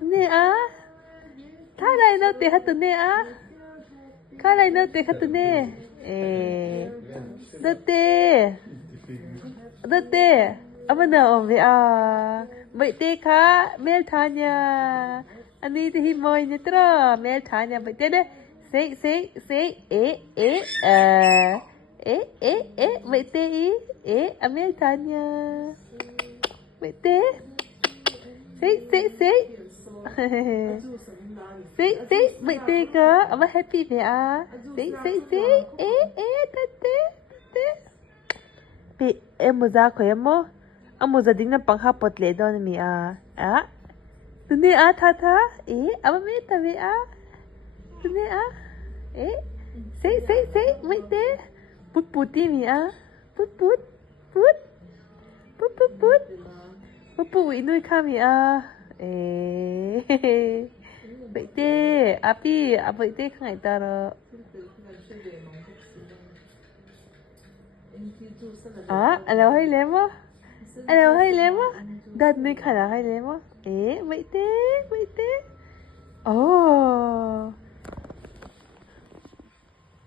nè thà đây nó tê hát nè khá đây nó tê hát nè đợt tê mà nào về vậy tê khá mel thà nha anh đi thì mồi nhá trò mel thà nha vậy tê đấy say vậy tê mel thà nha vậy tê say vậy tê cơ mà happy về say tê bị em mua ra khỏi em mua ra đinh na pang hapot le don mi tuni tha ama me ta ve tuni say vậy tê puti mi put inui kha mi vậy tê api vậy tê khai ta rồi alo hay lắm á đặt nuôi khả năng hay lắm á vậy tê